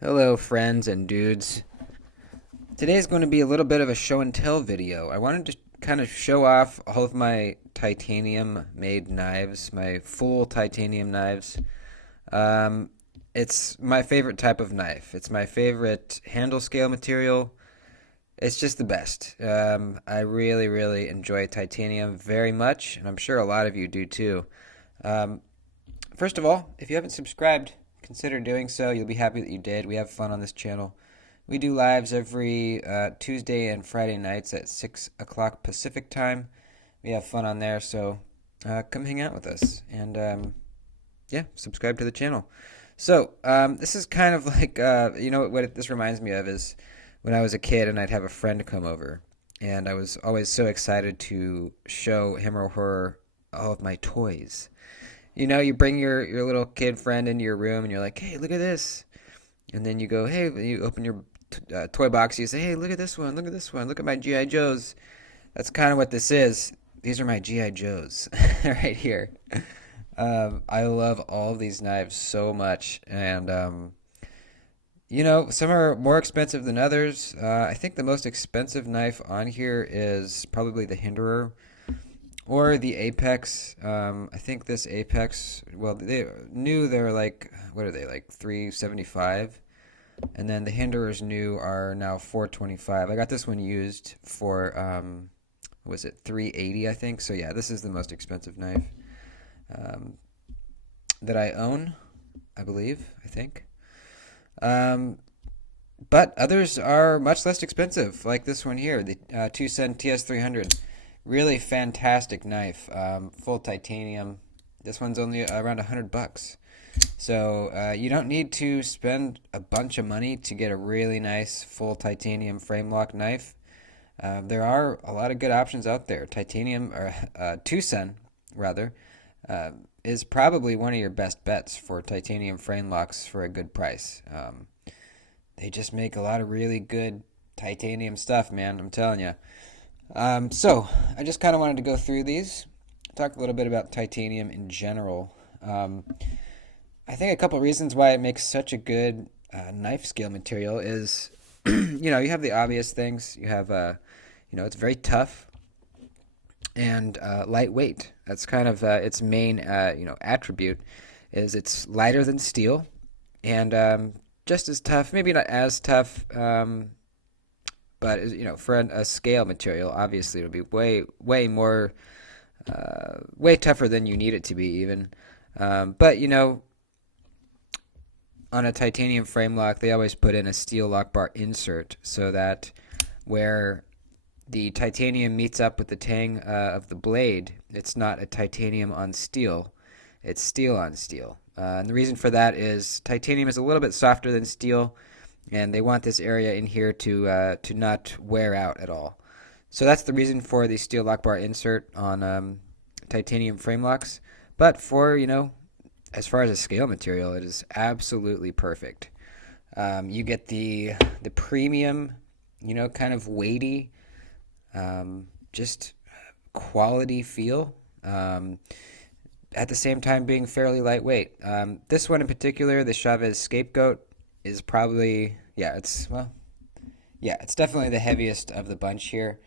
Hello, friends and dudes. Today's going to be a little bit of a show and tell video. I wanted to kind of show off all of my titanium made knives, my full titanium knives. Um, it's my favorite type of knife. It's my favorite handle scale material. It's just the best. I really, really enjoy titanium very much, and I'm sure a lot of you do too. Um, First of all, if you haven't subscribed, consider doing so. You'll be happy that you did. We have fun on this channel. We do lives every Tuesday and Friday nights at 6 o'clock Pacific time. We have fun on there, so come hang out with us. And yeah, subscribe to the channel. So this is kind of like, what this reminds me of is when I was a kid and I'd have a friend come over. And I was always so excited to show him or her all of my toys. You bring your little kid friend into your room and you're like, hey, look at this. And then you go, hey, you open your toy box. You say, hey, look at this one. Look at this one. Look at my G.I. Joes. That's kind of what this is. These are my G.I. Joes right here. I love all of these knives so much. And, some are more expensive than others. I think the most expensive knife on here is probably the Hinderer or the Apex. I think this Apex, well, they're like, what are they, like 375? And then the Hinderers new are now 425. I got this one used for, what was it, 380, I think. So yeah, this is the most expensive knife um, that I own, I believe, I think. Um, but others are much less expensive, like this one here, the Tucson TS300. Really fantastic knife, full titanium. This one's only around $100. So you don't need to spend a bunch of money to get a really nice full titanium frame lock knife. There are a lot of good options out there. Titanium, or Tucson, rather, uh, is probably one of your best bets for titanium frame locks for a good price. They just make a lot of really good titanium stuff, man. I'm telling you. So I just kind of wanted to go through these, talk a little bit about titanium in general. I think a couple reasons why it makes such a good knife scale material is, you have the obvious things. You have, it's very tough and lightweight. That's kind of its main, attribute is it's lighter than steel and just as tough, maybe not as tough, but for a scale material, obviously it'll be way, way more, way tougher than you need it to be even. But on a titanium frame lock, they always put in a steel lock bar insert so that where the titanium meets up with the tang of the blade, it's not a titanium on steel, it's steel on steel. And the reason for that is titanium is a little bit softer than steel, and they want this area in here to not wear out at all. So that's the reason for the steel lock bar insert on titanium frame locks. But for as far as a scale material, it is absolutely perfect. You get the premium, kind of weighty, just quality feel. At the same time being fairly lightweight. This one in particular, the Chavez Scapegoat, is probably it's definitely the heaviest of the bunch here.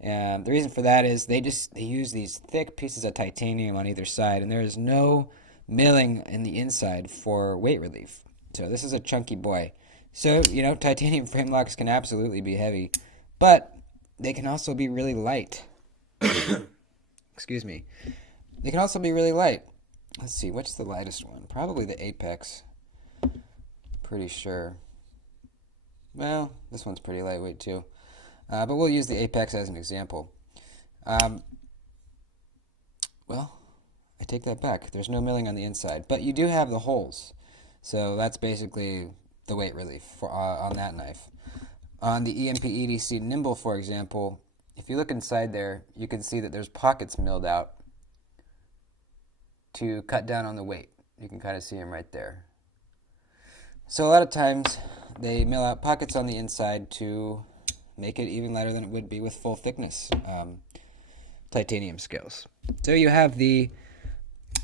The reason for that is they use these thick pieces of titanium on either side, and there is no milling in the inside for weight relief. So this is a chunky boy. So titanium frame locks can absolutely be heavy, but they can also be really light. Excuse me. They can also be really light. Let's see, what's the lightest one? Probably the Apex. Pretty sure. Well, this one's pretty lightweight too. But we'll use the Apex as an example. Um, well, I take that back. There's no milling on the inside, but you do have the holes. So that's basically the weight relief on that knife. On the EMP EDC Nimble, for example, if you look inside there, you can see that there's pockets milled out to cut down on the weight. You can kind of see them right there. So a lot of times they mill out pockets on the inside to make it even lighter than it would be with full thickness titanium scales. So you have the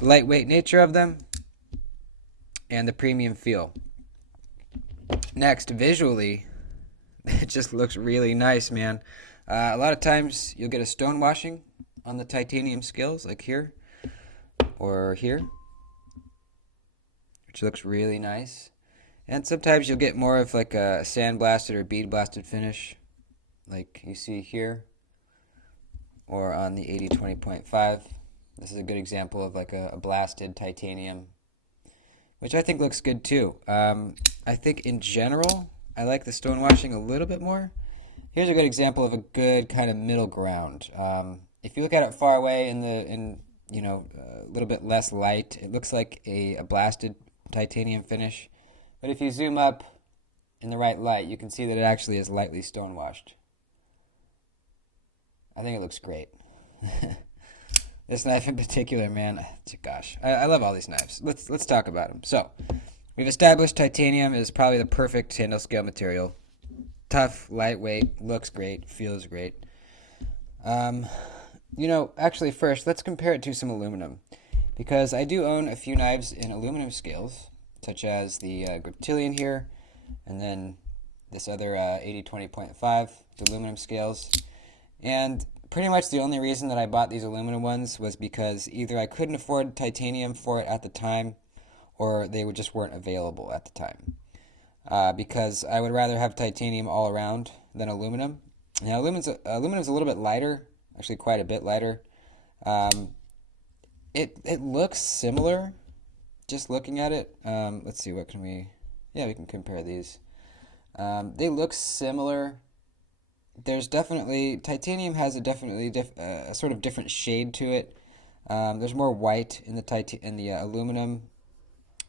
lightweight nature of them and the premium feel. Next, visually, it just looks really nice, man. A lot of times you'll get a stone washing on the titanium scales, like here or here, which looks really nice. And sometimes you'll get more of like a sandblasted or bead blasted finish, like you see here, or on the 8020.5. This is a good example of like a blasted titanium, which I think looks good too. I think in general, I like the stone washing a little bit more. Here's a good example of a good kind of middle ground. If you look at it far away in a little bit less light, it looks like a blasted titanium finish. But if you zoom up in the right light, you can see that it actually is lightly stone washed. I think it looks great. This knife in particular, man, gosh, I love all these knives. Let's talk about them. So, we've established titanium is probably the perfect handle scale material. Tough, lightweight, looks great, feels great. Actually, first, let's compare it to some aluminum, because I do own a few knives in aluminum scales, such as the Griptilian here, and then this other 8020.5, the aluminum scales. And pretty much the only reason that I bought these aluminum ones was because either I couldn't afford titanium for it at the time, or they just weren't available at the time. Because I would rather have titanium all around than aluminum. Now, aluminum's a little bit lighter, actually quite a bit lighter. It looks similar, just looking at it. Let's see, we can compare these. They look similar. Titanium has a sort of different shade to it. There's more white in the aluminum.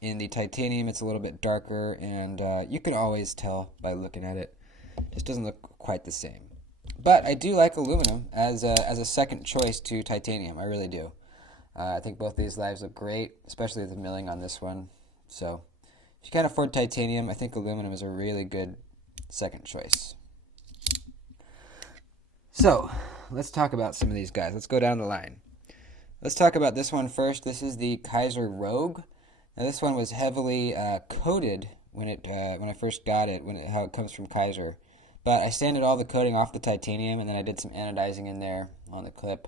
In the titanium, it's a little bit darker, and you can always tell by looking at it. It just doesn't look quite the same. But I do like aluminum as a second choice to titanium. I really do. I think both these knives look great, especially the milling on this one. So if you can't afford titanium, I think aluminum is a really good second choice. So let's talk about some of these guys. Let's go down the line. Let's talk about this one first. This is the Kizer Rogue. Now this one was heavily coated when I first got it, how it comes from Kizer. But I sanded all the coating off the titanium, and then I did some anodizing in there on the clip.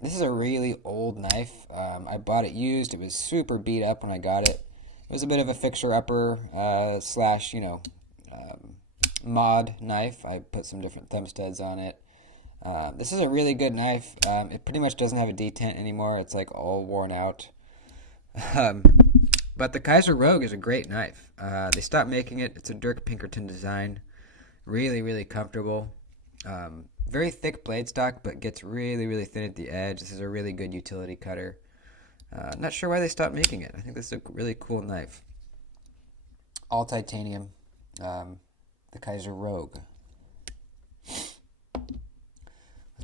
This is a really old knife. I bought it used. It was super beat up when I got it. It was a bit of a fixer-upper slash, mod knife. I put some different thumb studs on it. This is a really good knife. It pretty much doesn't have a detent anymore. It's like all worn out. But the Kizer Rogue is a great knife. They stopped making it. It's a Dirk Pinkerton design. Really, really comfortable. Very thick blade stock, but gets really, really thin at the edge. This is a really good utility cutter. Not sure why they stopped making it. I think this is a really cool knife. All titanium. The Kizer Rogue. Let's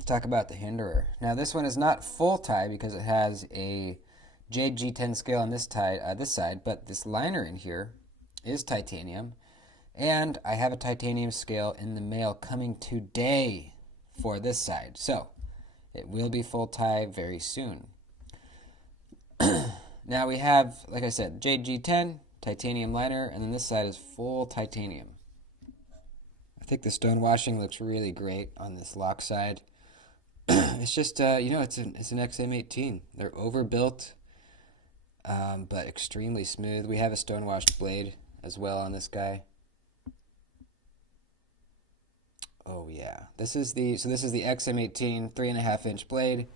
talk about the Hinderer. Now this one is not full tie because it has a Jade G10 scale on this side, but this liner in here is titanium, and I have a titanium scale in the mail coming today for this side, so it will be full tie very soon. Now we have, like I said, Jade G10, titanium liner, and then this side is full titanium. I think the stone washing looks really great on this lock side. It's just, it's an XM18. They're overbuilt, but extremely smooth. We have a stone washed blade as well on this guy. Oh yeah, this is the XM18 3.5-inch blade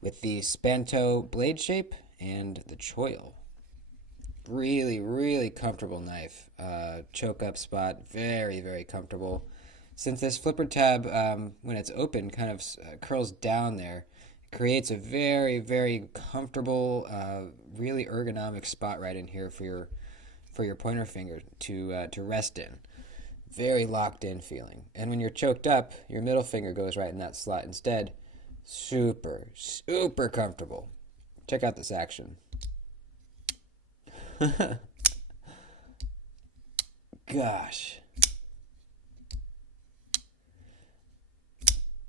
with the Spanto blade shape and the choil. Really, really comfortable knife. Choke up spot, very, very comfortable. Since this flipper tab, when it's open, kind of curls down there, it creates a very, very comfortable, really ergonomic spot right in here for your pointer finger to rest in. Very locked in feeling. And when you're choked up, your middle finger goes right in that slot instead. Super, super comfortable. Check out this action. Gosh.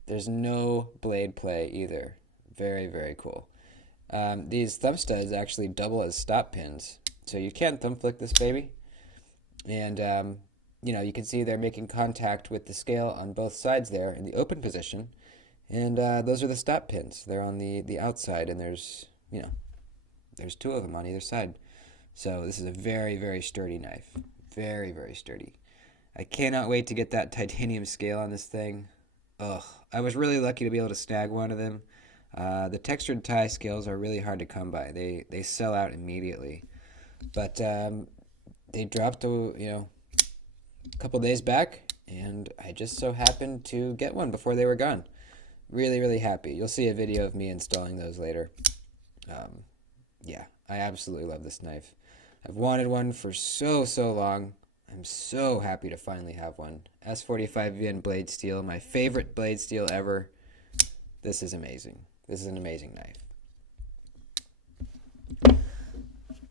There's no blade play either. Very, very cool. These thumb studs actually double as stop pins. So you can thumb flick this baby. And you can see they're making contact with the scale on both sides there in the open position. And those are the stop pins. They're on the outside, and there's two of them on either side. So this is a very, very sturdy knife. Very, very sturdy. I cannot wait to get that titanium scale on this thing. Ugh, I was really lucky to be able to snag one of them. The textured tie scales are really hard to come by. They sell out immediately. But they dropped a couple days back, and I just so happened to get one before they were gone. Really, really happy. You'll see a video of me installing those later. Um, yeah, I absolutely love this knife. I've wanted one for so, so long. I'm so happy to finally have one. S45VN blade steel, my favorite blade steel ever. This is amazing. This is an amazing knife.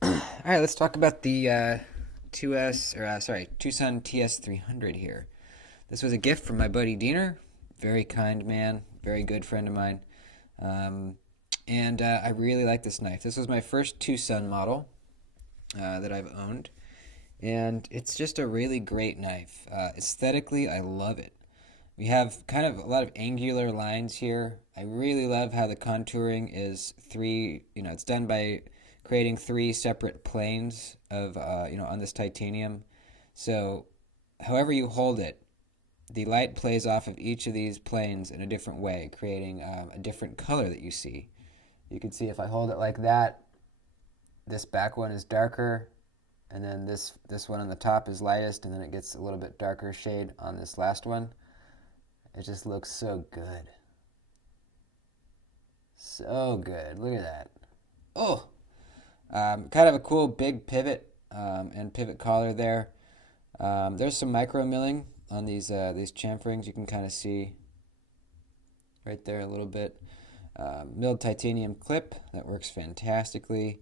All right, let's talk about the Tucson TS300 here. This was a gift from my buddy Diener. Very kind man, very good friend of mine. And I really like this knife. This was my first Tucson model that I've owned. And it's just a really great knife. Aesthetically, I love it. We have kind of a lot of angular lines here. I really love how the contouring is it's done by creating three separate planes of, on this titanium. So, however you hold it, the light plays off of each of these planes in a different way, creating a different color that you see. You can see if I hold it like that, this back one is darker, and then this one on the top is lightest, and then it gets a little bit darker shade on this last one. It just looks so good. So good. Look at that. Oh! Kind of a cool big pivot and pivot collar there. There's some micro milling on these chamferings. You can kind of see right there a little bit. Milled titanium clip that works fantastically.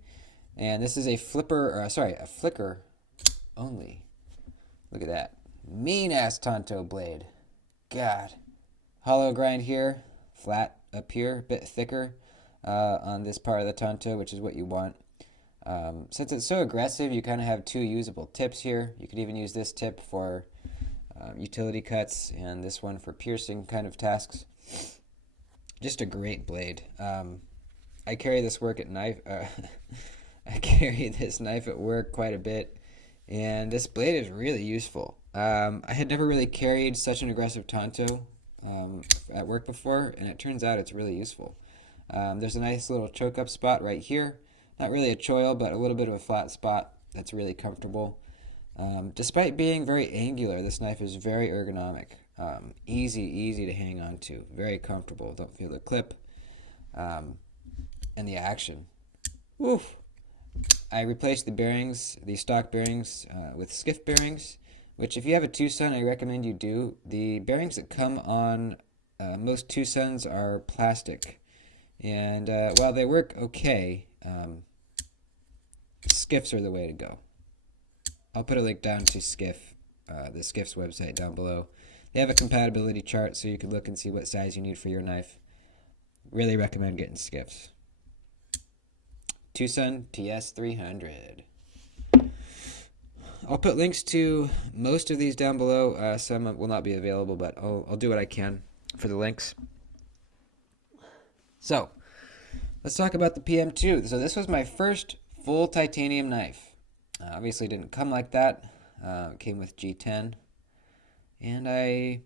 And this is a a flicker only. Look at that. Mean ass Tonto blade. God. Hollow grind here, flat up here, a bit thicker on this part of the Tonto, which is what you want. Since it's so aggressive, you kind of have two usable tips here. You could even use this tip for utility cuts and this one for piercing kind of tasks. Just a great blade. I carry this I carry this knife at work quite a bit, and this blade is really useful. I had never really carried such an aggressive Tonto at work before, and it turns out it's really useful. There's a nice little choke up spot right here. Not really a choil, but a little bit of a flat spot that's really comfortable. Despite being very angular, this knife is very ergonomic. Easy to hang on to. Very comfortable. Don't feel the clip. And the action. Woof. I replaced the stock bearings, with skiff bearings, which if you have a Tucson, I recommend you do. The bearings that come on most Tucsons are plastic. And while they work okay, skiffs are the way to go. I'll put a link down to the Skiff's website down below. They have a compatibility chart so you can look and see what size you need for your knife. Really recommend getting Skiffs. Tucson TS300. I'll put links to most of these down below. Some will not be available, but I'll do what I can for the links. So, let's talk about the PM2. So this was my first full titanium knife. Obviously it didn't come like that. It came with G10. And I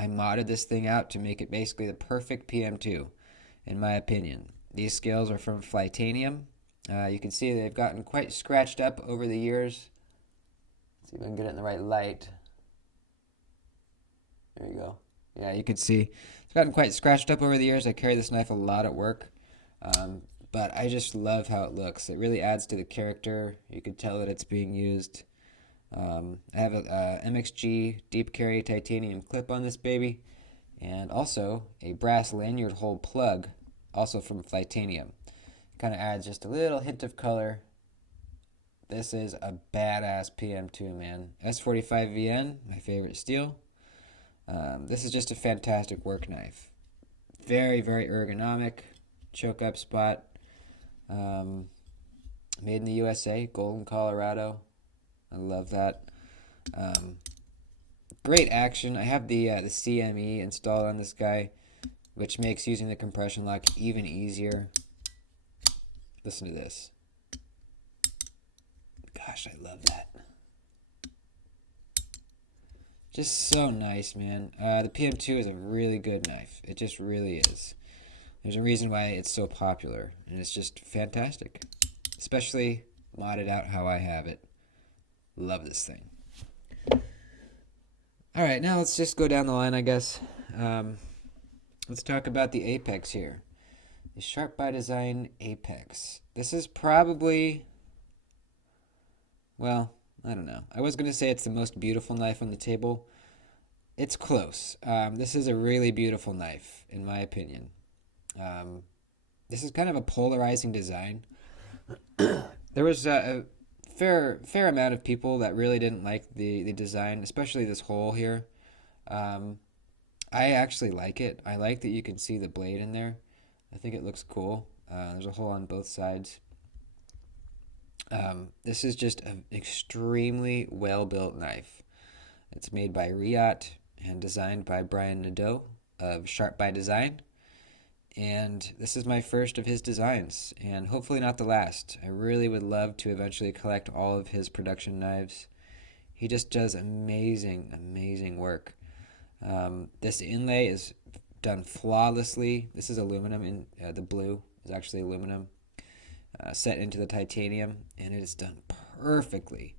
modded this thing out to make it basically the perfect PM2, in my opinion. These scales are from Flytanium. You can see they've gotten quite scratched up over the years. Let's see if I can get it in the right light. There you go. Yeah, you can see it's gotten quite scratched up over the years. I carry this knife a lot at work. But I just love how it looks. It really adds to the character. You can tell that it's being used. I have a MXG deep carry titanium clip on this baby, and also a brass lanyard hole plug, also from Flytanium. Kind of adds just a little hint of color. This is a badass PM2, man. S45VN, my favorite steel. This is just a fantastic work knife. Very, very ergonomic. Choke up spot. Made in the USA, Golden, Colorado. I love that. Um, Great action. I have the CME installed on this guy, which makes using the compression lock even easier. Listen to this. Gosh, I love that. Just so nice, man. The PM2 is a really good knife. It just really is. There's a reason why it's so popular, and it's just fantastic. Especially modded out how I have it. Love this thing. Alright, now let's just go down the line, I guess. Let's talk about the Apex here. The Sharp by Design Apex. This is probably, well, I don't know. I was going to say it's the most beautiful knife on the table. It's close. This is a really beautiful knife, in my opinion. This is kind of a polarizing design. There was a fair amount of people that really didn't like the design, especially this hole here. I actually like it. I like that you can see the blade in there. I think it looks cool. There's a hole on both sides. This is just an extremely well-built knife. It's made by Riot and designed by Brian Nadeau of Sharp by Design. And this is my first of his designs, and hopefully not the last. I really would love to eventually collect all of his production knives. He just does amazing, amazing work. This inlay is done flawlessly. This is aluminum. The blue is actually aluminum set into the titanium, and it is done perfectly.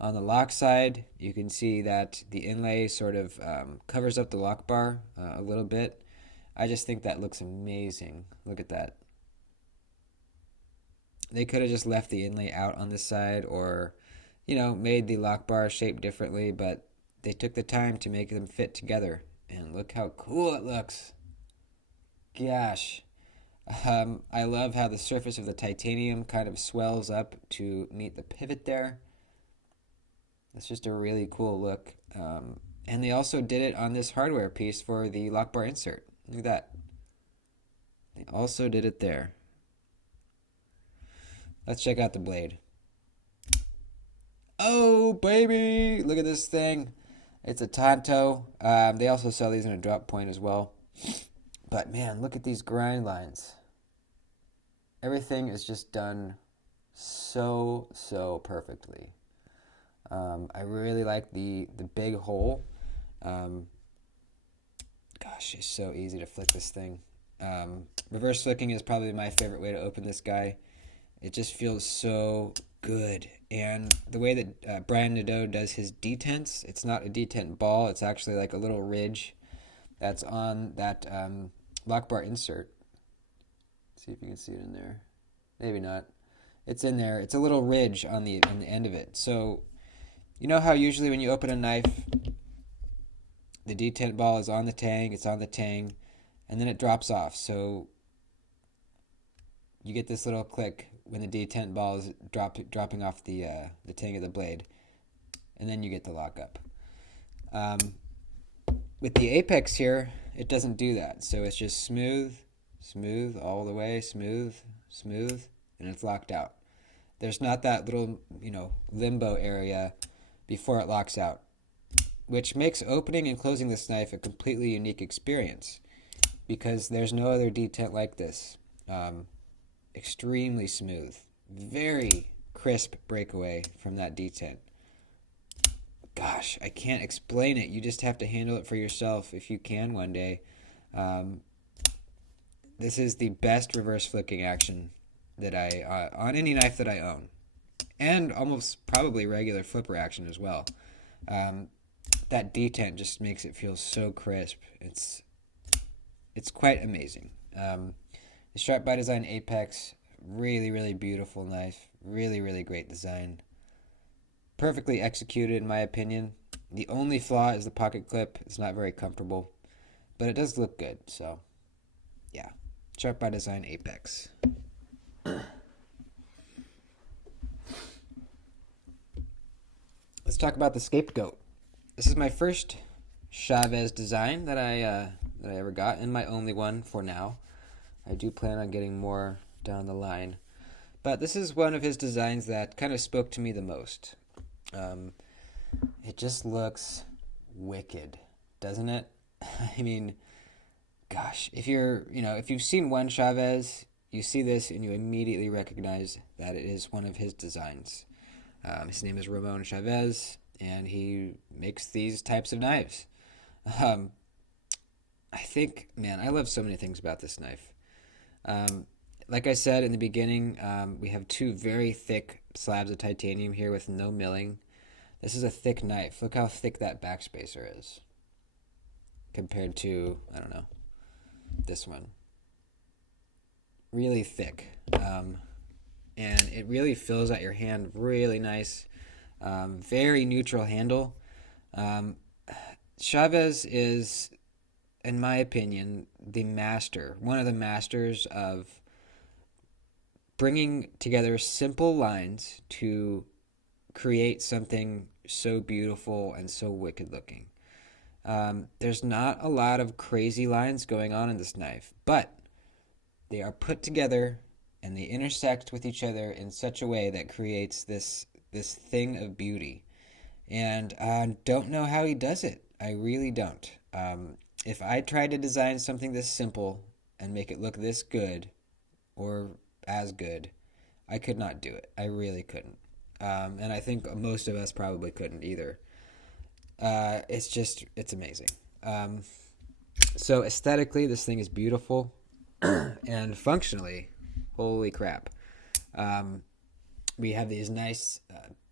On the lock side, you can see that the inlay sort of covers up the lock bar a little bit. I just think that looks amazing. Look at that. They could have just left the inlay out on this side, or, made the lock bar shaped differently, but they took the time to make them fit together. And look how cool it looks. Gosh. I love how the surface of the titanium kind of swells up to meet the pivot there. It's just a really cool look. And they also did it on this hardware piece for the lock bar insert. Look at that. They also did it there. Let's check out the blade. Oh, baby! Look at this thing. It's a Tonto. They also sell these in a drop point as well. But man, look at these grind lines. Everything is just done so perfectly. I really like the big hole. Gosh, it's so easy to flick this thing. Reverse flicking is probably my favorite way to open this guy. It just feels so good. And the way that Brian Nadeau does his detents, it's not a detent ball. It's actually like a little ridge that's on that lock bar insert. Let's see if you can see it in there. Maybe not. It's in there. It's a little ridge on the end of it. So you know how usually when you open a knife, the detent ball is on the tang, it's on the tang, and then it drops off. So you get this little click when the detent ball is dropping off the tang of the blade, and then you get the lockup. With the Apex here, it doesn't do that. So it's just smooth all the way, smooth, and it's locked out. There's not that little, limbo area before it locks out, which makes opening and closing this knife a completely unique experience because there's no other detent like this. Extremely smooth, very crisp breakaway from that detent. Gosh, I can't explain it. You just have to handle it for yourself if you can one day. This is the best reverse flicking action that I on any knife that I own, and almost probably regular flipper action as well. That detent just makes it feel so crisp. It's quite amazing. The Sharp by Design Apex, really beautiful knife. Really great design. Perfectly executed in my opinion. The only flaw is the pocket clip. It's not very comfortable, but it does look good. So yeah, Sharp by Design Apex. Let's talk about the Scapegoat. This is my first Chavez design that I ever got, and my only one for now. I do plan on getting more down the line, but this is one of his designs that kind of spoke to me the most. It just looks wicked, doesn't it? I mean, gosh, if you've seen Juan Chavez, you see this and you immediately recognize that it is one of his designs. His name is Ramon Chavez, and he makes these types of knives. Um, I think, man, I love so many things about this knife. Um, like I said in the beginning, we have two very thick slabs of titanium here with no milling. This is a thick knife. Look how thick that backspacer is compared to, I don't know, this one. Really thick. And it really fills out your hand really nice. Very neutral handle. Um, Chavez is, in my opinion, one of the masters of bringing together simple lines to create something so beautiful and so wicked looking. There's not a lot of crazy lines going on in this knife, but they are put together and they intersect with each other in such a way that creates this thing of beauty. And I don't know how he does it. I really don't. If I tried to design something this simple and make it look this good or as good, I could not do it. I really couldn't. And I think most of us probably couldn't either. It's amazing. So aesthetically, this thing is beautiful, and functionally, holy crap. Um, we have these nice,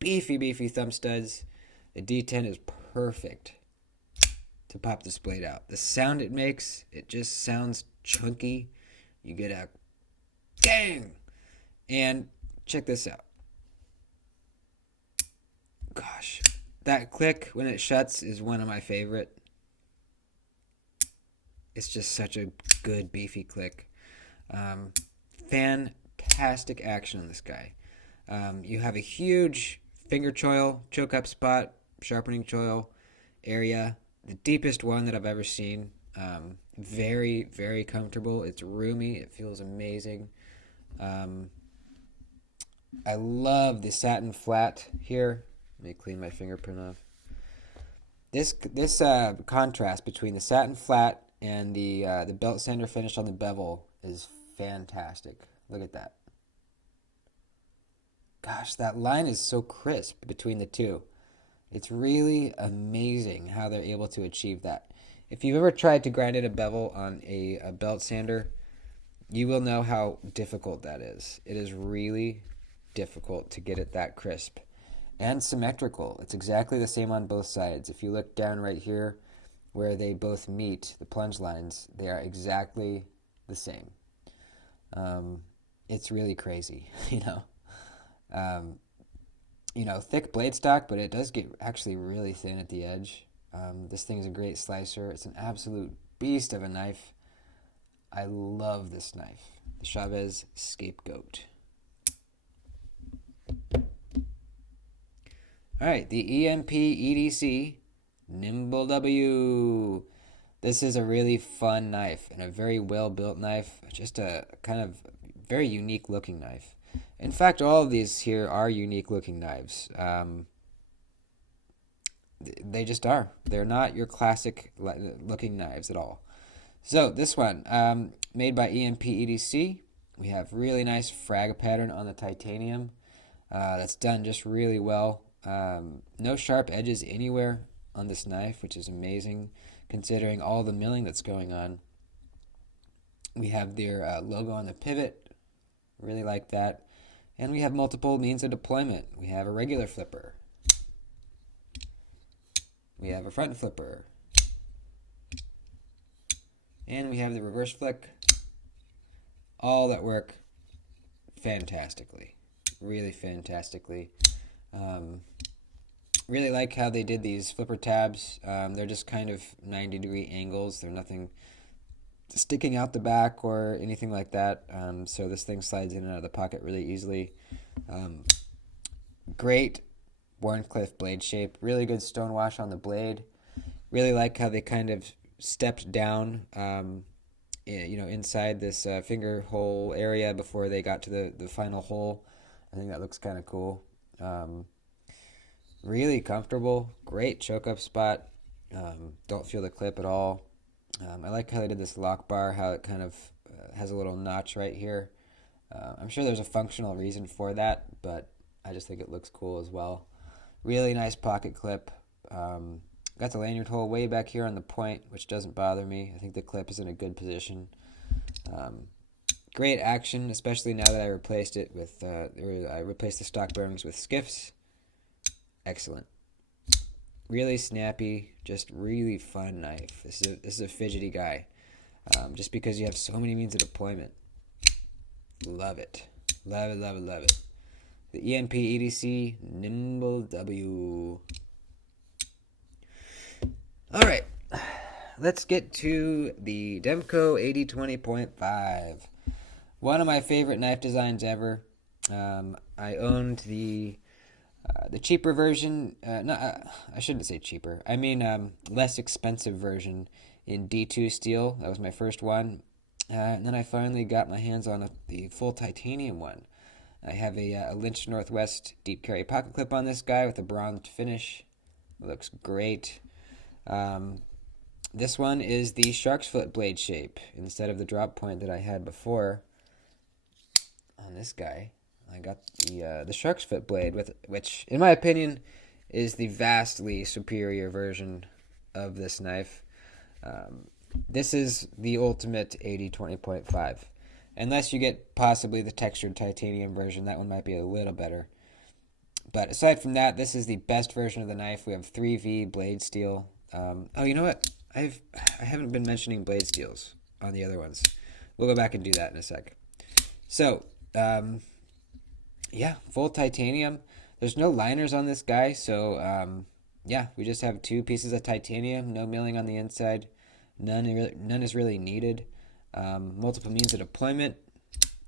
beefy thumb studs. The D10 is perfect to pop this blade out. The sound it makes, it just sounds chunky. You get a dang! And check this out. Gosh, that click when it shuts is one of my favorite. It's just such a good beefy click. Um, Fantastic action on this guy. You have a huge finger choil, choke up spot, sharpening choil area, the deepest one that I've ever seen. Very, very comfortable. It's roomy. It feels amazing. Um, I love the satin flat here. Let me clean my fingerprint off. This contrast between the satin flat and the belt sander finish on the bevel is fantastic. Look at that. Gosh, that line is so crisp between the two. It's really amazing how they're able to achieve that. If you've ever tried to grind in a bevel on a belt sander, you will know how difficult that is. It is really difficult to get it that crisp and symmetrical. It's exactly the same on both sides. If you look down right here where they both meet, the plunge lines, they are exactly the same. It's really crazy, you know. Um, Thick blade stock, but it does get actually really thin at the edge. This thing is a great slicer. It's an absolute beast of a knife. I love this knife, the Chavez Scapegoat. All right, the EMP EDC Nimble W. This is a really fun knife and a very well built knife. Just a kind of very unique looking knife. In fact, all of these here are unique looking knives. They just are. They're not your classic looking knives at all. So this one, made by EMP EDC. We have really nice frag pattern on the titanium. That's done just really well. No sharp edges anywhere on this knife, which is amazing considering all the milling that's going on. We have their logo on the pivot. Really like that. And we have multiple means of deployment. We have a regular flipper. We have a front flipper. And we have the reverse flick. All that work fantastically. Really fantastically. Really like how they did these flipper tabs. They're just kind of 90-degree angles. They're nothing sticking out the back or anything like that. So this thing slides in and out of the pocket really easily. Great Wharncliffe blade shape. Really good stonewash on the blade. Really like how they kind of stepped down, inside this finger hole area before they got to the final hole. I think that looks kind of cool. Really comfortable. Great choke up spot. Don't feel the clip at all. I like how they did this lock bar, how it kind of has a little notch right here. I'm sure there's a functional reason for that, but I just think it looks cool as well. Really nice pocket clip. Got the lanyard hole way back here on the point, which doesn't bother me. I think the clip is in a good position. Great action, especially now that I replaced it with I replaced the stock bearings with skiffs. Excellent. Really snappy, just really fun knife. This is a fidgety guy. Just because you have so many means of deployment. Love it. Love it, love it, love it. The EMP EDC Nimble W. Alright, let's get to the Demco 8020.5. One of my favorite knife designs ever. I owned the cheaper version. I shouldn't say cheaper. I mean less expensive version in D2 steel. That was my first one. And then I finally got my hands on the full titanium one. I have a Lynch Northwest deep carry pocket clip on this guy with a bronzed finish. It looks great. This one is the shark's foot blade shape instead of the drop point that I had before on this guy. I got the shark's foot blade, which in my opinion is the vastly superior version of this knife. This is the ultimate 8020.5. Unless you get possibly the textured titanium version, that one might be a little better. But aside from that, this is the best version of the knife. We have 3V blade steel. Oh, you know what? I haven't been mentioning blade steels on the other ones. We'll go back and do that in a sec. So, yeah, full titanium. There's no liners on this guy, so yeah, we just have 2 pieces of titanium. No milling on the inside. None is really needed. Multiple means of deployment.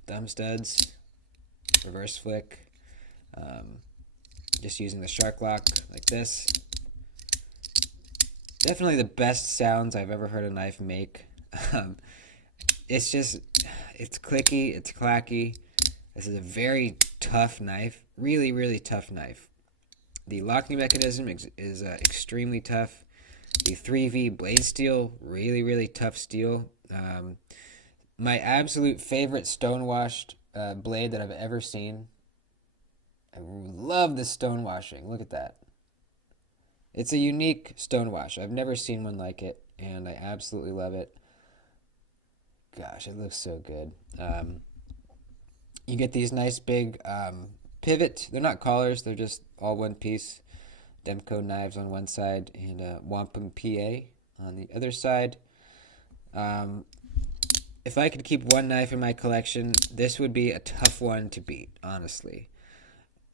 Thumb studs. Reverse flick. Just using the shark lock like this. Definitely the best sounds I've ever heard a knife make. It's clicky, it's clacky. This is a very tough knife. Really, really tough knife. The locking mechanism is extremely tough. The 3V blade steel, really, really tough steel. My absolute favorite stonewashed blade that I've ever seen. I love the stonewashing. Look at that. It's a unique stonewash. I've never seen one like it, and I absolutely love it. Gosh, it looks so good. You get these nice big pivot. They're not collars. They're just all one piece. Demco knives on one side and Wampum PA on the other side. If I could keep one knife in my collection, this would be a tough one to beat, honestly.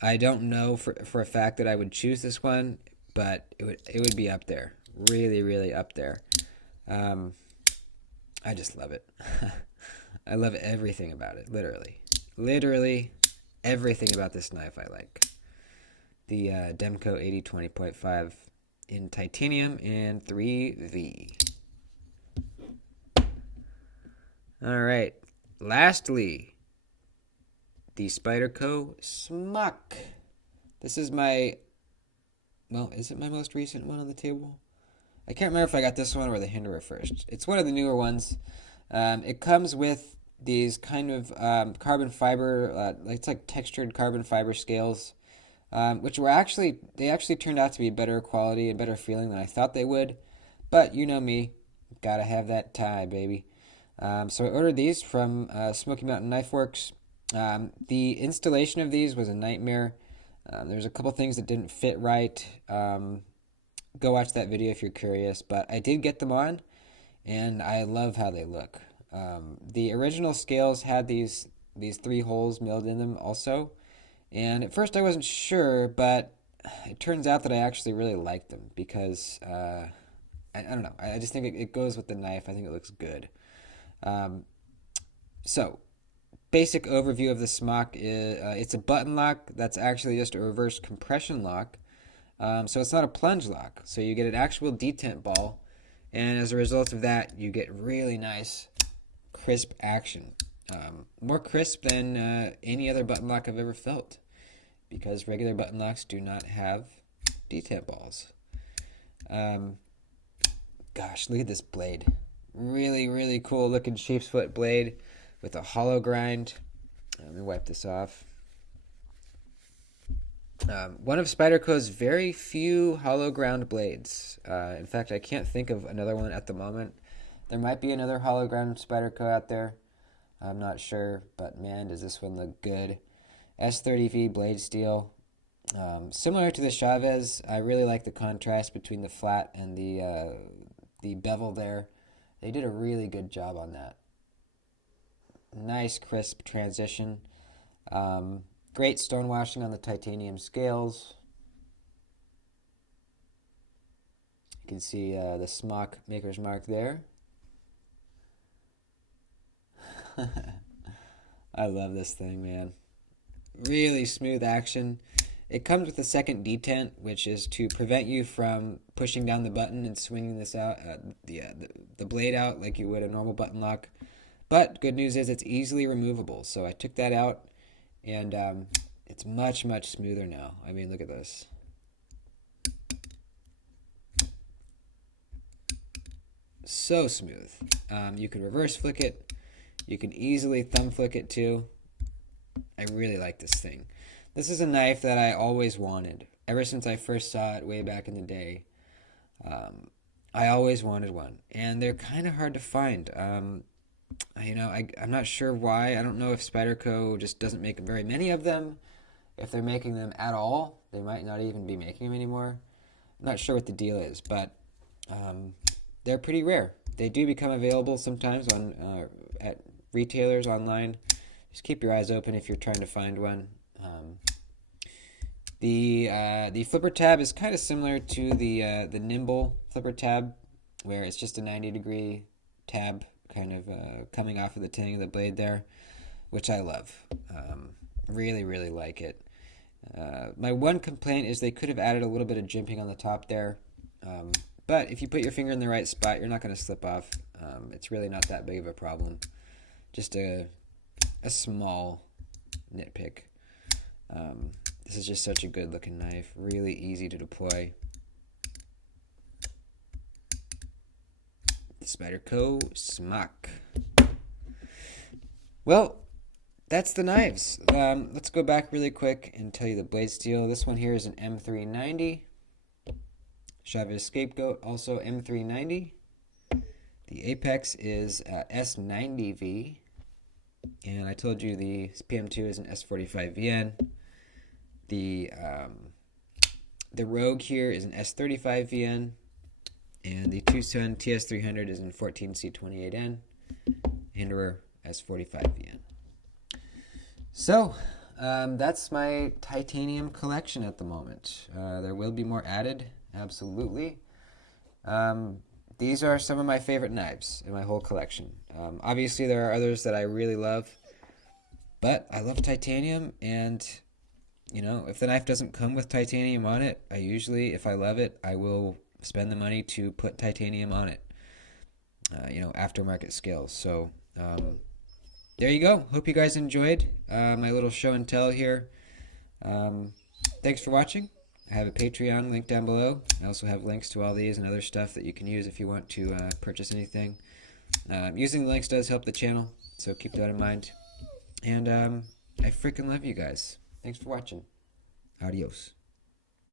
I don't know for a fact that I would choose this one, but it would be up there. Really, really up there. I just love it. I love everything about it, literally. Literally everything about this knife I like. The Demco 8020.5 in titanium and 3V. All right. Lastly, the Spyderco Smuck. This is is it my most recent one on the table? I can't remember if I got this one or the Hinderer first. It's one of the newer ones. It comes with these kind of carbon fiber, it's like textured carbon fiber scales, which they actually turned out to be better quality and better feeling than I thought they would. But you know me, gotta have that tie, baby. So I ordered these from Smoky Mountain Knife Works. The installation of these was a nightmare. There's a couple things that didn't fit right. Go watch that video if you're curious. But I did get them on, and I love how they look. The original scales had these 3 holes milled in them also. And at first I wasn't sure, but it turns out that I actually really like them because, I don't know. I just think it goes with the knife. I think it looks good. So, basic overview of the Smock is it's a button lock that's actually just a reverse compression lock. So it's not a plunge lock. So you get an actual detent ball, and as a result of that, you get really nice, crisp action. More crisp than any other button lock I've ever felt, because regular button locks do not have detent balls. Gosh, look at this blade. Really, really cool looking sheep's foot blade with a hollow grind. Let me wipe this off. One of Spyderco's very few hollow ground blades. In fact, I can't think of another one at the moment. There might be another hollow ground Spyderco out there. I'm not sure, but man, does this one look good. S30V blade steel. Similar to the Chavez, I really like the contrast between the flat and the bevel there. They did a really good job on that. Nice crisp transition. Great stonewashing on the titanium scales. You can see the smock maker's mark there. I love this thing, man. Really smooth action. It comes with a second detent, which is to prevent you from pushing down the button and swinging this out, the blade out like you would a normal button lock. But good news is it's easily removable. So I took that out, and it's much, much smoother now. I mean, look at this. So smooth. You can reverse flick it. You can easily thumb flick it too. I really like this thing. This is a knife that I always wanted. Ever since I first saw it way back in the day, I always wanted one. And they're kind of hard to find. I'm not sure why. I don't know if Spyderco just doesn't make very many of them. If they're making them at all, they might not even be making them anymore. I'm not sure what the deal is, but they're pretty rare. They do become available sometimes at retailers online. Just keep your eyes open if you're trying to find one. The flipper tab is kind of similar to the Nimble flipper tab, where it's just a 90-degree tab kind of coming off of the tang of the blade there, which I love. Really, really like it. My one complaint is they could have added a little bit of jimping on the top there, but if you put your finger in the right spot, you're not going to slip off. It's really not that big of a problem. Just a small nitpick. This is just such a good looking knife. Really easy to deploy. Spyderco Smock. Well, that's the knives. Let's go back really quick and tell you the blade steel. This one here is an M390. Chavez Scapegoat, also M390. The Apex is S90V. And I told you the PM2 is an S45VN. The Rogue here is an S35VN. And the Tucson TS300 is an 14C28N. Hinderer S45VN. So, that's my titanium collection at the moment. There will be more added, absolutely. These are some of my favorite knives in my whole collection. Obviously, there are others that I really love, but I love titanium, and if the knife doesn't come with titanium on it, I usually, if I love it, I will spend the money to put titanium on it. Aftermarket scales. So there you go. Hope you guys enjoyed my little show and tell here. Thanks for watching. I have a Patreon link down below. I also have links to all these and other stuff that you can use if you want to purchase anything. Using the links does help the channel, so keep that in mind. And I freaking love you guys. Thanks for watching. Adios.